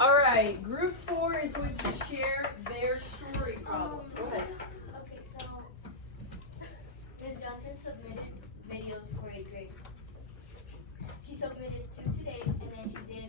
All right, group 4 is going to share their story problem. Go ahead. Okay, so Ms. Johnson submitted videos for 8th grade. She submitted 2 today, and then she did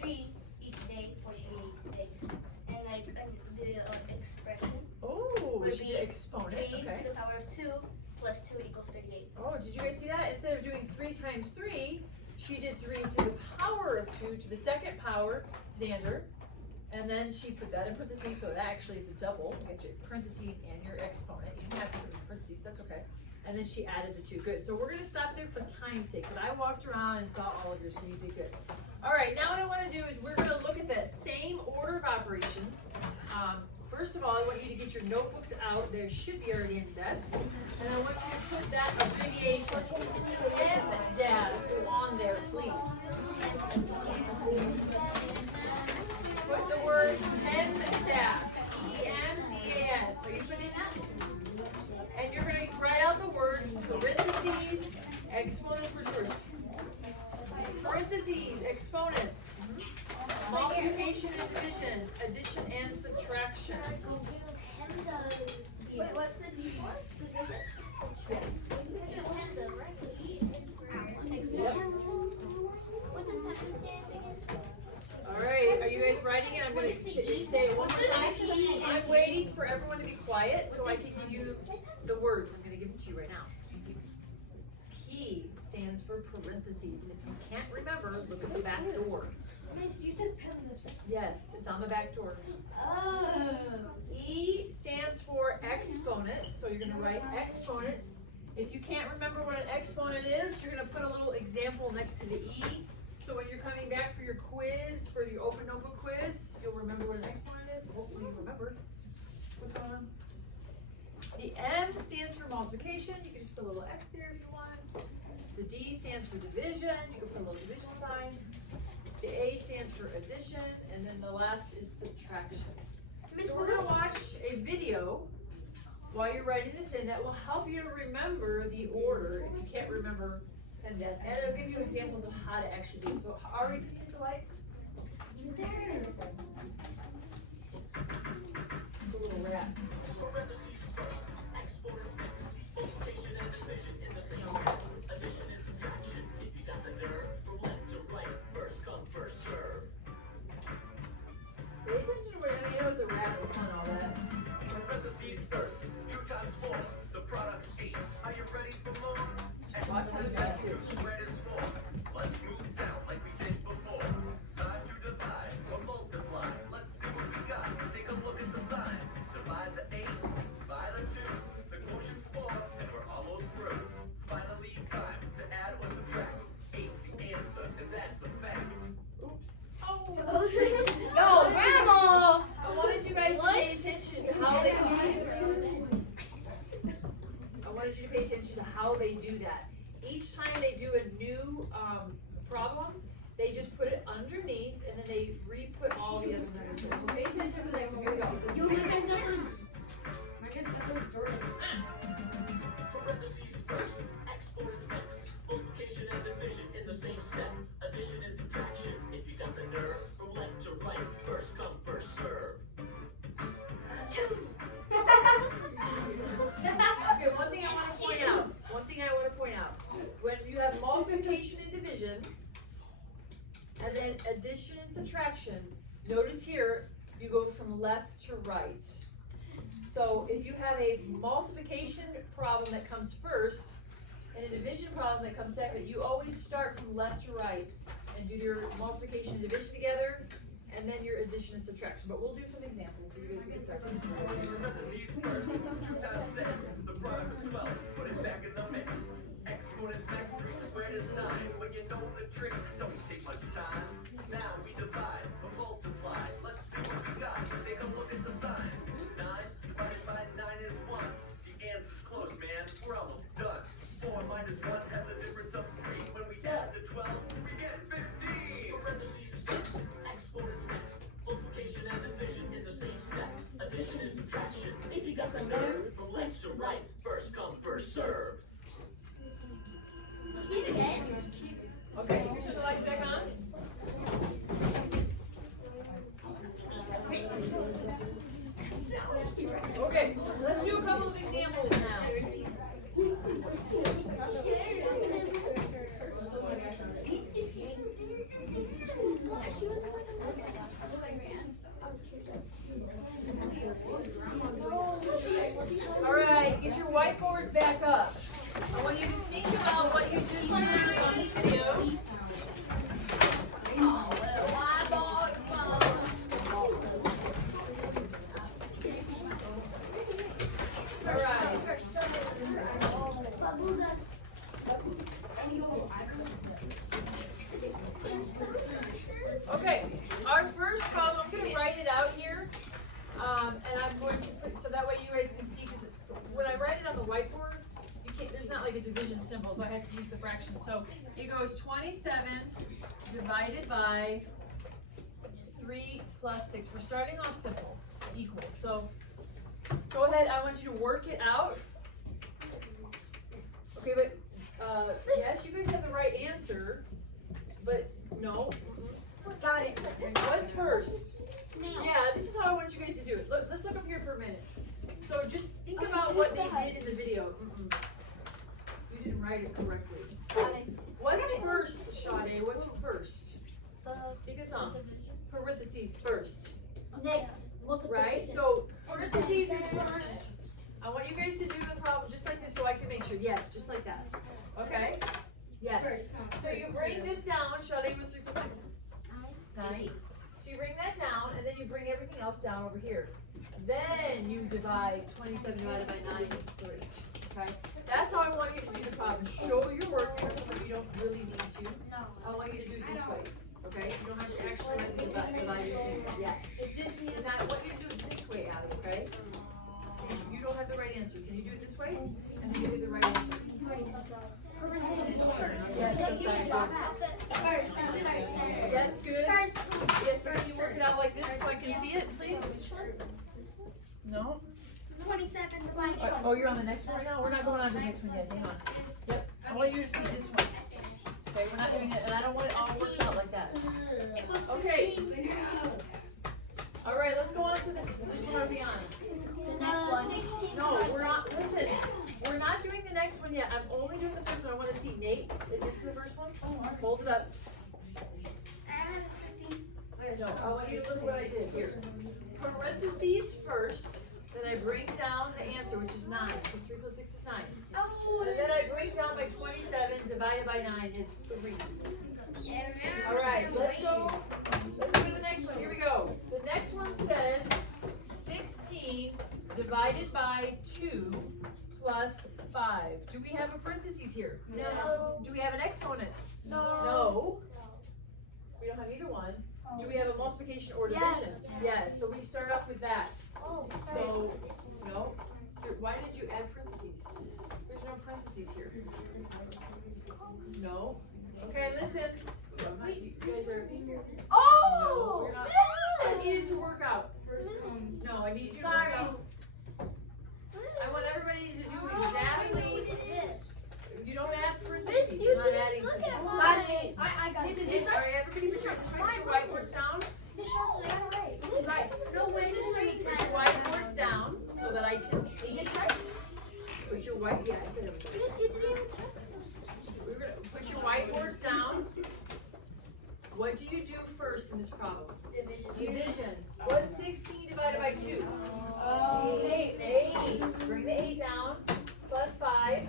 3 each day for 3 days. And like the expression Oh, would she be did exponent. 3 Okay. to the power of 2 plus 2 equals 38. Oh, did you guys see that? Instead of doing 3 times 3, she did 3 to the power of 2 to the second power, Xander. And then she put that in parentheses, so that actually is a double. You get your parentheses and your exponent. You don't have to put it in parentheses, that's okay. And then she added the 2. Good. So we're going to stop there for time's sake, but I walked around and saw all of yours, so you did good. All right, now what I want to do is we're going to look at that same order of operations. First of all, I want you to get your notebooks out. They should be already in the desk. And I want you to put that abbreviation MDAS on there, please. Put the word MDAS, E-M-D-A-S. Are you putting that? And you're going to write out the words parentheses, exponents for short. Parentheses, exponents, multiplication and division, addition and subtraction. Wait, what's the D one? What does that stand again? All right, are you guys writing it? I'm going to say it one more time. I'm waiting for everyone to be quiet so I can give you the words. I'm going to give them to you right now. P stands for parentheses, and if you can't remember, look at the back door. You said parentheses. Yes, it's on the back door. Oh. E stands for exponents, so you're going to write exponents. If you can't remember what an exponent is, you're going to put a little example next to the E. So when you're coming back for your quiz, for your open notebook quiz, you'll remember what an exponent is. Hopefully you remember. What's going on? The M stands for multiplication. You can just put a little X there if you want. The D stands for division. You can put a little division sign. The A stands for addition, and then the last is subtraction. So we're going to watch a video while you're writing this in that will help you to remember the order if you can't remember PEMDAS. And it'll give you examples of how to actually do it. So Ari, can you hit the lights? A little rap. Pay attention to what I know the rap and all that. Parentheses first, 2 times 4, the product's 8. Are you ready for more? Watch how you got to. Squared is 4. Let's move down like we did before. Time to divide or multiply. Let's see what we got. Take a look at the signs. Divide the 8 by the 2. The quotient's 4, and we're almost through. It's finally time to add or subtract. 8's the answer, and that's a fact. Oops. Yo, Grandma! I wanted you guys to pay attention to how they do this. I wanted you to pay attention to how they do that. Each time they do a new problem, they just put it underneath and then they re-put all the other numbers. So pay attention to the next one. Here we go. Yo, my guys got those Jordans. Parentheses first, exponents next. Multiplication and division in the same step. Addition and subtraction. If you got the nerve, from left to right. First come, first serve. Okay, one thing I want to point out. When you have multiplication and division, and then addition and subtraction, notice here, you go from left to right. So if you have a multiplication problem that comes first, and a division problem that comes second, you always start from left to right and do your multiplication and division together, and then your addition and subtraction. But we'll do some examples so you guys can start. Parentheses first, 2 times 6. The product's 12. Put it back in the mix. Exponents next, 3 squared is 9. When you know the tricks, don't take much time. Now we divide or multiply. Let's see what we got. Take a look at the signs. 9 divided by 9 is 1. The answer's close, man. We're almost done. 4 minus 1 has a difference of 3. When we add the 12, we get 15. Parentheses first, exponents next. Multiplication and division in the same step. Addition and subtraction. If you got the nerve, from left to right. First come, first serve. Keep it, guys. Okay, you can turn the lights back on. And I'm going to put, so that way you guys can see, because when I write it on the whiteboard, you can't, there's not like a division symbol, so I have to use the fraction. So it goes 27 divided by 3 plus 6. We're starting off simple, equals. So go ahead, I want you to work it out. Okay, but yes, you guys have the right answer, but no. Got it. What's first? Yeah, this is how I want you guys to do it. Let's look up here for a minute. So just think about what they did in the video. You didn't write it correctly. What's first, Sade? What's first? Think of some. Parentheses first. Next. Right? So parentheses is first. I want you guys to do the problem just like this so I can make sure. Yes, just like that. Okay? Yes. So you bring this down. Sade was 3 plus 6. 9. So you bring that down, and then you bring everything else down over here. Then you divide 27 divided by 9 is 3. Okay? That's how I want you to do the problem. Show your work, but you don't really need to. I want you to do it this way. Okay? You don't have to actually divide it. Yes. And I want you to do it this way, Adam, okay? You don't have the right answer. Can you do it this way? And then you do the right answer. Yes, good. Yes, but can you work it out like this so I can see it, please? No? 27 divided by Oh, you're on the next one right now? We're not going on to the next one yet. Hang on. Yep. I want you to see this one. Okay, we're not doing it, and I don't want it all worked out like that. Okay. All right, let's go on to the, which one are we on? The next one. 16. No, we're not, listen, we're not doing the next one yet. I'm only doing the first one. I want to see, Nate, is this the first one? Hold it up. No, I want you to look what I did here. Parentheses first, then I bring down the answer, which is 9, because 3 plus 6 is 9. And then I bring down my 27 divided by 9 is 3. All right, let's go. Let's go to the next one. Here we go. The next one says 16 divided by 2 plus 5. Do we have a parentheses here? No. Do we have an exponent? No. No. We don't have either one. Do we have a multiplication or division? Yes. So we start off with that. So, no. Here, why did you add parentheses? There's no parentheses here. No. Okay, listen. You guys are. No, you're not. I needed to work out. No, I need you to work out. I want everybody to do exactly. You don't add parentheses. You're not adding parentheses. I got it. Hey, sorry, everybody put your whiteboards down. This is right. No way. This is right. Put your whiteboards down so that I can see. Put your white, yeah, I put everything. Yes, you didn't even check. We're gonna put your whiteboards down. What do you do first in this problem? Division. What's 16 divided by 2? 8. Bring the 8 down. Plus 5.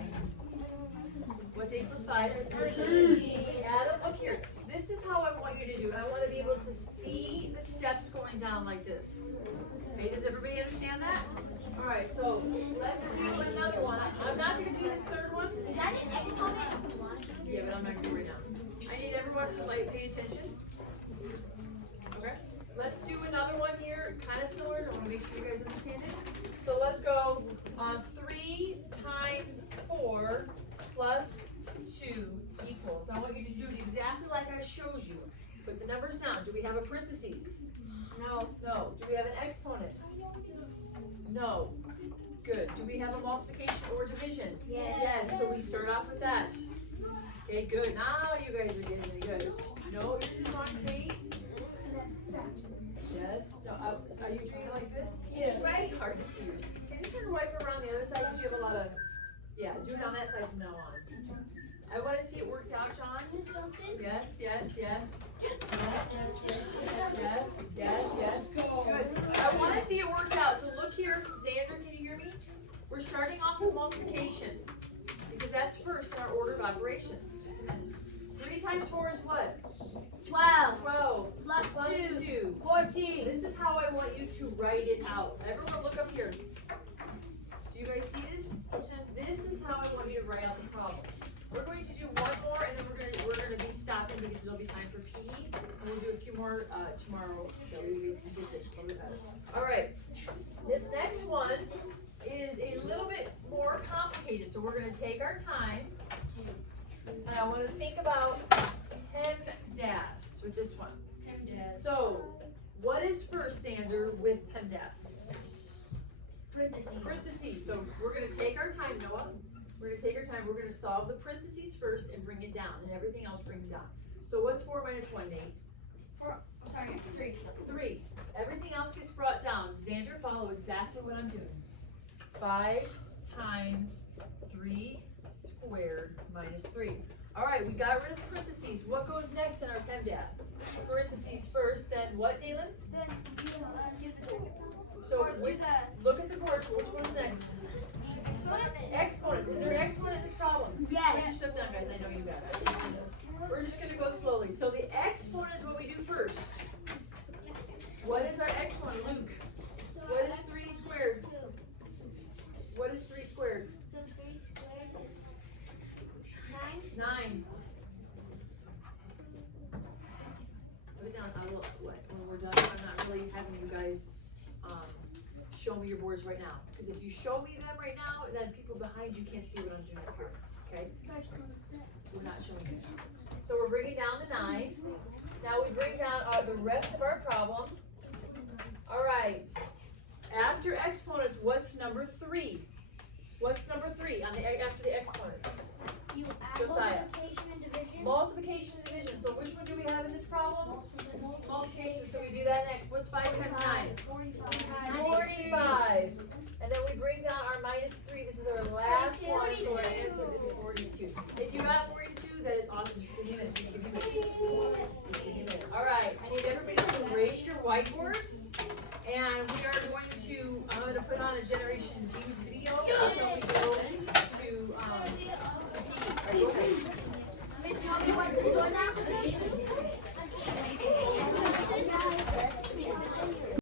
What's 8 plus 5? Adam, look here. This is how I want you to do it. I want to be able to see the steps going down like this. Okay, does everybody understand that? Alright, so let's do another one. I'm not going to do this third one. Is that an exponent? Yeah, but I'm not going to right now. I need everyone to pay attention. Okay, let's do another one here, kind of similar. I want to make sure you guys understand it. So let's go 3 times 4 plus 2 equals. I want you to do it exactly like I showed you. Put the numbers down. Do we have a parentheses? No. No. Do we have an exponent? No. Good. Do we have a multiplication or division? Yes. So we start off with that. Okay, good. Now you guys are getting really good. No, yours is on Kate. Yes. No, are you doing it like this? Yeah. Right? It's hard to see. Can you turn the wiper around the other side because you have a lot of, yeah, do it on that side from now on. I want to see it worked out, Sean. Miss Johnson? Yes, yes, yes. Yes. Yes. Good. I want to see it worked out. So look here, Xander, can you hear me? We're starting off with multiplication because that's first in our order of operations. Just a minute. 3 times 4 is what? 12. 12. Plus 2. 14. This is how I want you to write it out. Everyone look up here. Do you guys see this? This is how I want you to write out the problem. We're going to do one more and then we're gonna be stopping because it'll be time for PE. And we'll do a few more, tomorrow, so we can get this a little bit better. Alright, this next one is a little bit more complicated, so we're gonna take our time. And I wanna think about PEMDAS with this one. So, what is first, Sander, with PEMDAS? Parentheses, so we're gonna take our time, Noah. We're gonna take our time, we're gonna solve the parentheses first and bring it down, and everything else bring it down. So what's 4 minus 1, Nate? 3. 3. Everything else gets brought down. Xander, follow exactly what I'm doing. 5 times 3 squared minus 3. Alright, we got rid of the parentheses. What goes next in our PEMDAS? Parentheses first, then what, Dalen? Then do the second one. So Or do look at the board. Which one's next? exponent. Exponents. Is there an exponent in this problem? Yes. Put your stuff down, guys. I know you got it. We're just going to go slowly. So the exponent is what we do first. What is our exponent, Luke? What is 3 squared? 2. What is 3 squared? So 3 squared is 9. 9. Put it down. When we're done, I'm not really having you guys show me your boards right now. Because if you show me them right now, then people behind you can't see what I'm doing up here. Okay? We're not showing you. So we're bringing down the 9. Now we bring down the rest of our problem. All right. After exponents, what's number 3? What's number 3 on after the exponents? You add Josiah. multiplication and division. Multiplication and division. So which one do we have in this problem? Multiplication. So we do that next. What's 5 times 9? 45. And then we bring down our minus 3. This is our last one. So our answer is 42. If you got 42, that is awesome. Just give me a minute. Just give me a minute. Just give me a minute. All right. I need everybody to erase your whiteboards. And we are going to, I'm going to put on a Generation G's video until we go to P. All right, go ahead. Miss, tell me what this one now.